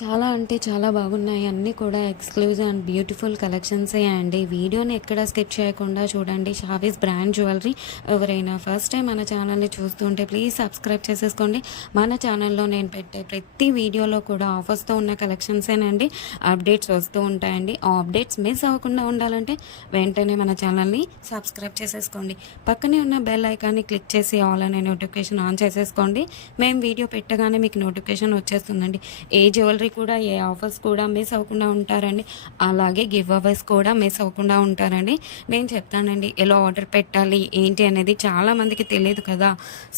చాలా అంటే చాలా బాగున్నాయి. అన్నీ కూడా ఎక్స్‌క్లూజివ్ అండ్ బ్యూటిఫుల్ కలెక్షన్సే అండి. వీడియోని ఎక్కడ స్కిప్ చేయకుండా చూడండి. Shavis brand jewellery. ఎవరైనా ఫస్ట్ టైం మన ఛానల్‌ని చూస్తుంటే ప్లీజ్ సబ్స్క్రైబ్ చేసేసుకోండి. మన ఛానల్‌లో నేను పెట్టే ప్రతి వీడియోలో కూడా ఆఫర్స్‌తో ఉన్న కలెక్షన్సేనండి అప్డేట్స్ వస్తూ ఉంటాయండి. ఆ అప్డేట్స్ మిస్ అవ్వకుండా ఉండాలంటే వెంటనే మన ఛానల్‌ని సబ్స్క్రైబ్ చేసేసుకోండి. పక్కనే ఉన్న బెల్ ఐకాన్ని క్లిక్ చేసి ఆల్ అనే నోటిఫికేషన్ ఆన్ చేసేసుకోండి. మేము వీడియో పెట్టగానే మీకు నోటిఫికేషన్ వచ్చేస్తుందండి. ఏ జ్యువెలరీ కూడా ఏ ఆఫర్స్ కూడా మిస్ అవ్వకుండా ఉంటారండి. అలాగే గివ్ అవేస్ కూడా మిస్ అవ్వకుండా ఉంటారండి. నేను చెప్తానండి ఎలా ఆర్డర్ పెట్టాలి ఏంటి అనేది చాలామందికి తెలియదు కదా.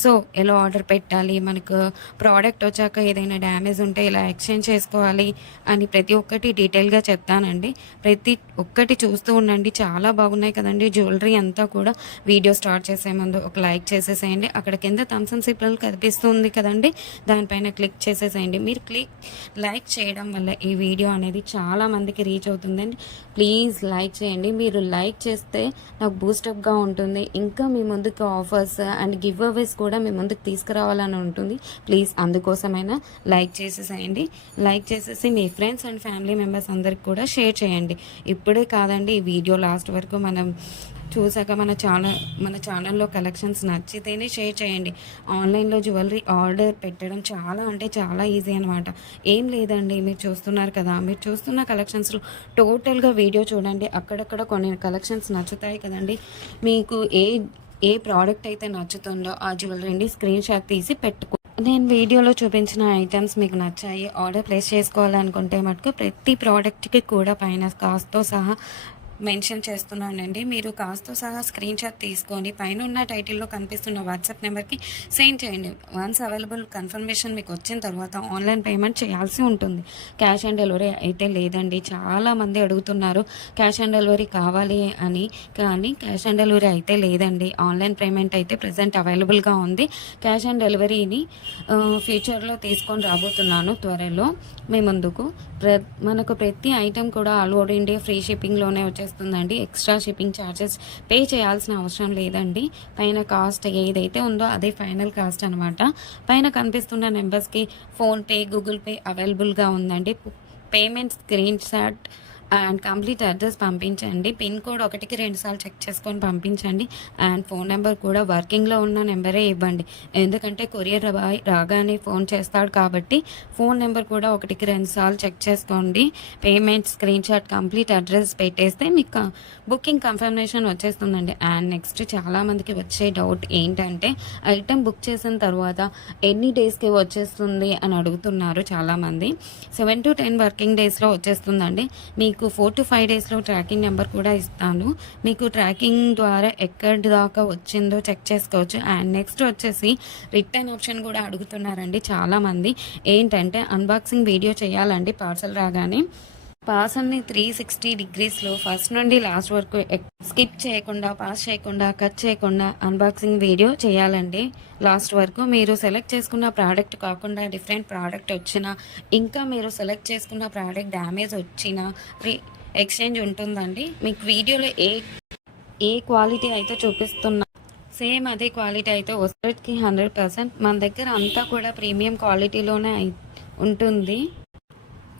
సో ఎలా ఆర్డర్ పెట్టాలి, మనకు ప్రోడక్ట్ వచ్చాక ఏదైనా డ్యామేజ్ ఉంటే ఎలా ఎక్స్చేంజ్ చేసుకోవాలి అని ప్రతి ఒక్కటి డీటెయిల్గా చెప్తానండి. ప్రతి ఒక్కటి చూస్తూ ఉండండి. చాలా బాగున్నాయి కదండి జ్యువెలరీ అంతా కూడా. వీడియో స్టార్ట్ చేసే ముందు ఒక లైక్ చేసేసేయండి. అక్కడ కింద థమ్స్ అప్ సింబల్ కనిపిస్తుంది కదండి, దానిపైన క్లిక్ చేసేసేయండి. మీరు లైక్ చేయడం వల్ల ఈ వీడియో అనేది చాలా మందికి రీచ్ అవుతుందండి. ప్లీజ్ లైక్ చేయండి. మీరు లైక్ చేస్తే నాకు బూస్టప్గా ఉంటుంది. ఇంకా మీ ముందుకు ఆఫర్స్ అండ్ గివ్ అవేస్ కూడా మీ ముందుకు తీసుకురావాలని ఉంటుంది. ప్లీజ్ అందుకోసమైనా లైక్ చేసేసేయండి. లైక్ చేసేసి మీ ఫ్రెండ్స్ అండ్ ఫ్యామిలీ మెంబర్స్ అందరికి కూడా షేర్ చేయండి. ఇప్పుడే కాదండి, ఈ వీడియో లాస్ట్ వరకు మనం చూసాక మన ఛానల్లో కలెక్షన్స్ నచ్చితేనే షేర్ చేయండి. ఆన్లైన్లో జ్యువెలరీ ఆర్డర్ పెట్టడం చాలా అంటే చాలా ఈజీ అనమాట. ఏం లేదండి, మీరు చూస్తున్నారు కదా, మీరు చూస్తున్న కలెక్షన్స్లో టోటల్గా వీడియో చూడండి. అక్కడక్కడ కొన్ని కలెక్షన్స్ నచ్చుతాయి కదండి. మీకు ఏ ప్రోడక్ట్ అయితే నచ్చుతుందో ఆ జ్యువెలరీని స్క్రీన్ షాట్ తీసి పెట్టుకో. నేను వీడియోలో చూపించిన ఐటమ్స్ మీకు నచ్చాయి, ఆర్డర్ ప్లేస్ చేసుకోవాలనుకుంటే మటుకు ప్రతి ప్రోడక్ట్కి కూడా పైన కాస్ట్తో సహా మెన్షన్ చేస్తున్నానండి. మీరు కాస్ట్తో సహా స్క్రీన్ షాట్ తీసుకొని పైన ఉన్న టైటిల్లో కనిపిస్తున్న వాట్సాప్ నెంబర్కి సెండ్ చేయండి. వన్స్ అవైలబుల్ కన్ఫర్మేషన్ మీకు వచ్చిన తర్వాత ఆన్లైన్ పేమెంట్ చేయాల్సి ఉంటుంది. క్యాష్ ఆన్ డెలివరీ అయితే లేదండి. చాలామంది అడుగుతున్నారు క్యాష్ ఆన్ డెలివరీ కావాలి అని, కానీ క్యాష్ ఆన్ డెలివరీ అయితే లేదండి. ఆన్లైన్ పేమెంట్ అయితే ప్రజెంట్ అవైలబుల్గా ఉంది. క్యాష్ ఆన్ డెలివరీని ఫ్యూచర్లో తీసుకొని రాబోతున్నాను త్వరలో మీ ముందుకు. మనకు ప్రతి ఐటెం కూడా ఆల్ ఓవర్ ఇండియా ఫ్రీ షిప్పింగ్లోనే వచ్చేస్తుందండి. ఎక్స్ట్రా షిప్పింగ్ ఛార్జెస్ పే చేయాల్సిన అవసరం లేదండి. పైన కాస్ట్ ఏదైతే ఉందో అదే ఫైనల్ కాస్ట్ అనమాట. పైన కనిపిస్తున్న నెంబర్స్కి ఫోన్పే, గూగుల్ పే అవైలబుల్గా ఉందండి. Payment screen shot and complete address పంపించండి. పిన్ కోడ్ 1కి 2 సార్లు చెక్ చేసుకొని పంపించండి. అండ్ ఫోన్ నెంబర్ కూడా వర్కింగ్లో ఉన్న నెంబరే ఇవ్వండి. ఎందుకంటే కొరియర్ బాయ్ రాగానే ఫోన్ చేస్తాడు కాబట్టి ఫోన్ నెంబర్ కూడా 1కి 2 సార్లు చెక్ చేసుకోండి. Payment screen shot complete address పెట్టేస్తే మీకు బుకింగ్ కన్ఫర్మేషన్ వచ్చేస్తుందండి. అండ్ నెక్స్ట్ చాలామందికి వచ్చే డౌట్ ఏంటంటే ఐటెం బుక్ చేసిన తర్వాత ఎన్ని డేస్కి వచ్చేస్తుంది అని అడుగుతున్నారు చాలామంది. 7 to 10 వర్కింగ్ డేస్లో వచ్చేస్తుందండి. మీకు 4 to 5 డేస్లో ట్రాకింగ్ నెంబర్ కూడా ఇస్తాను. మీకు ట్రాకింగ్ ద్వారా ఎక్కడి దాకా వచ్చిందో చెక్ చేసుకోవచ్చు. అండ్ నెక్స్ట్ వచ్చేసి రిటర్న్ ఆప్షన్ కూడా అడుగుతున్నారండి చాలామంది. ఏంటంటే అన్బాక్సింగ్ వీడియో చేయాలండి పార్సల్ రాగానే. పార్సల్ని 360 డిగ్రీస్లో ఫస్ట్ నుండి లాస్ట్ వరకు స్కిప్ చేయకుండా, పాస్ చేయకుండా, కట్ చేయకుండా అన్బాక్సింగ్ వీడియో చేయాలండి లాస్ట్ వరకు. మీరు సెలెక్ట్ చేసుకున్న ప్రోడక్ట్ కాకుండా డిఫరెంట్ ప్రోడక్ట్ వచ్చినా, ఇంకా మీరు సెలెక్ట్ చేసుకున్న ప్రోడక్ట్ డ్యామేజ్ వచ్చినా ఎక్స్చేంజ్ ఉంటుందండి. మీకు వీడియోలో ఏ క్వాలిటీ అయితే చూపిస్తున్నా సేమ్ అదే క్వాలిటీ అయితే వస్తుందికి 100%. మన దగ్గర అంతా కూడా ప్రీమియం క్వాలిటీలోనే ఉంటుంది.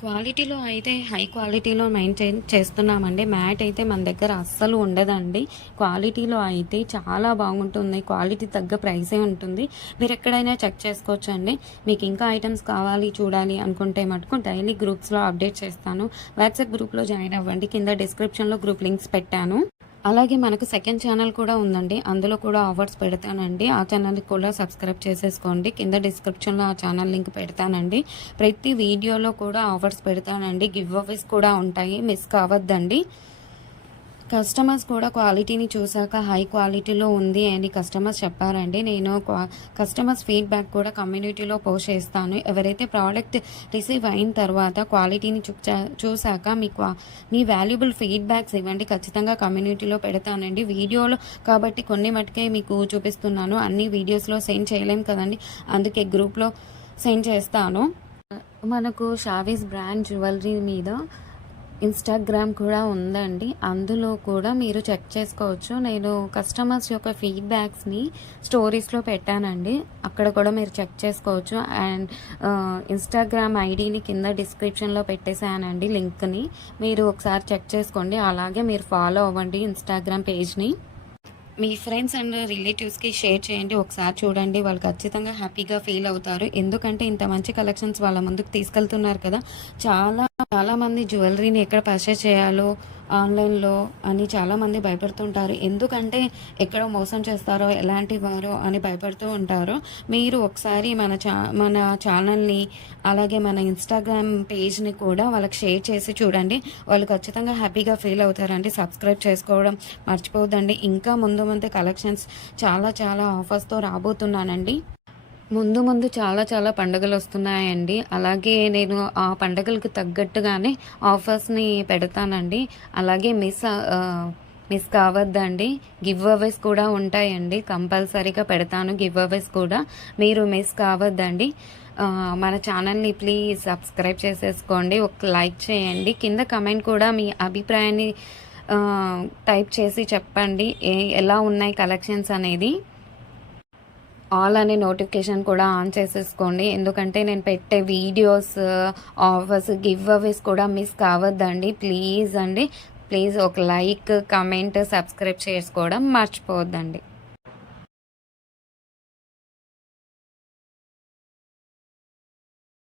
క్వాలిటీలో అయితే హై క్వాలిటీలో మెయింటైన్ చేస్తున్నామండి. మ్యాట్ అయితే మన దగ్గర అస్సలు ఉండదండి. క్వాలిటీలో అయితే చాలా బాగుంటుంది. క్వాలిటీ తగ్గ ప్రైసే ఉంటుంది. మీరు ఎక్కడైనా చెక్ చేసుకోవచ్చు అండి. మీకు ఇంకా ఐటమ్స్ కావాలి చూడాలి అనుకుంటే మటుకు డైలీ గ్రూప్స్లో అప్డేట్ చేస్తాను. వాట్సాప్ గ్రూప్లో జాయిన్ అవ్వండి. కింద డిస్క్రిప్షన్లో గ్రూప్ లింక్స్ పెట్టాను. అలాగే మనకు సెకండ్ ఛానల్ కూడా ఉందండి. అందులో కూడా ఆఫర్స్ పెడతానండి. ఆ ఛానల్కి కూడా సబ్స్క్రైబ్ చేసేసుకోండి. కింద డిస్క్రిప్షన్లో ఆ ఛానల్ లింక్ పెడతానండి. ప్రతి వీడియోలో కూడా ఆఫర్స్ పెడతానండి. గివ్ అవేస్ కూడా ఉంటాయి, మిస్ కావద్దండి. కస్టమర్స్ కూడా క్వాలిటీని చూసాక హై క్వాలిటీలో ఉంది అని కస్టమర్స్ చెప్పారండి. నేను కస్టమర్స్ ఫీడ్బ్యాక్ కూడా కమ్యూనిటీలో పోస్ట్ చేస్తాను. ఎవరైతే ప్రోడక్ట్ రిసీవ్ అయిన తర్వాత క్వాలిటీని చూసాక మీ వాల్యుబుల్ ఫీడ్బ్యాక్స్ ఇవ్వండి. ఖచ్చితంగా కమ్యూనిటీలో పెడతానండి. వీడియోలో కాబట్టి కొన్ని మటుకే మీకు చూపిస్తున్నాను. అన్ని వీడియోస్లో సెండ్ చేయలేం కదండి, అందుకే గ్రూప్లో సెండ్ చేస్తాను. మనకు షావీస్ బ్రాండ్ జ్యువెలరీ మీద ఇన్‌స్టాగ్రామ్ కూడా ఉందండి. అందులో కూడా మీరు చెక్ చేసుకోవచ్చు. నేను కస్టమర్స్ యొక్క ఫీడ్‌బ్యాక్స్‌ని స్టోరీస్‌లో పెట్టానండి. అక్కడ కూడా మీరు చెక్ చేసుకోవచ్చు. అండ్ ఇన్‌స్టాగ్రామ్ ఐడీని కింద డిస్క్రిప్షన్‌లో పెట్టేసానండి లింక్‌ని. మీరు ఒకసారి చెక్ చేసుకోండి. అలాగే మీరు ఫాలో అవ్వండి ఇన్‌స్టాగ్రామ్ పేజ్‌ని. మీ ఫ్రెండ్స్ అండ్ రిలేటివ్స్‌కి షేర్ చేయండి. ఒకసారి చూడండి. వాళ్ళు ఖచ్చితంగా హ్యాపీగా ఫీల్ అవుతారు. ఎందుకంటే ఇంత మంచి కలెక్షన్స్ వాళ్ళ ముందుకు తీసుకెళ్తున్నారు కదా! చాలా చాలామంది జ్యువెలరీని ఎక్కడ పర్చేస్ చేయాలో ఆన్‌లైన్‌లో అని చాలామంది భయపడుతుంటారు. ఎందుకంటే ఎక్కడ మోసం చేస్తారో, ఎలాంటి వారో అని భయపడుతూ ఉంటారు. మీరు ఒకసారి మన ఛానల్‌ని అలాగే మన ఇన్‌స్టాగ్రామ్ పేజ్‌ని కూడా వాళ్ళకి షేర్ చేసి చూడండి. వాళ్ళు ఖచ్చితంగా హ్యాపీగా ఫీల్ అవుతారండి. సబ్స్క్రైబ్ చేసుకోవడం మర్చిపోవద్దండి. ఇంకా ముందు ముందు కలెక్షన్స్ చాలా చాలా ఆఫర్స్‌తో రాబోతున్నానండి. ముందు చాలా చాలా పండుగలొస్తున్నాయండి. అలాగే నేను ఆ పండగలకు తగ్గట్టుగానే ఆఫర్స్‌ని పెడతానండి. అలాగే మిస్ కావద్దండి. గివ్ అవేస్ కూడా ఉంటాయండి. కంపల్సరీగా పెడతాను గివ్ అవేస్ కూడా. మీరు మిస్ కావద్దండి. మన ఛానల్‌ని ప్లీజ్ సబ్స్క్రైబ్ చేసేసుకోండి. ఒక లైక్ చేయండి. కింద కమెంట్ కూడా మీ అభిప్రాయాన్ని టైప్ చేసి చెప్పండి. ఎలా ఉన్నాయి కలెక్షన్స్ అనేది. ఆల్ అనే నోటిఫికేషన్ కూడా ఆన్ చేసేసుకోండి. ఎందుకంటే నేను పెట్టే వీడియోస్, ఆఫర్స్, గివ్ అవేస్ కూడా మిస్ కావద్దండి. ప్లీజ్ అండి. ప్లీజ్ ఒక లైక్, కమెంట్, సబ్స్క్రైబ్ చేసుకోవడం మర్చిపోవద్దండి.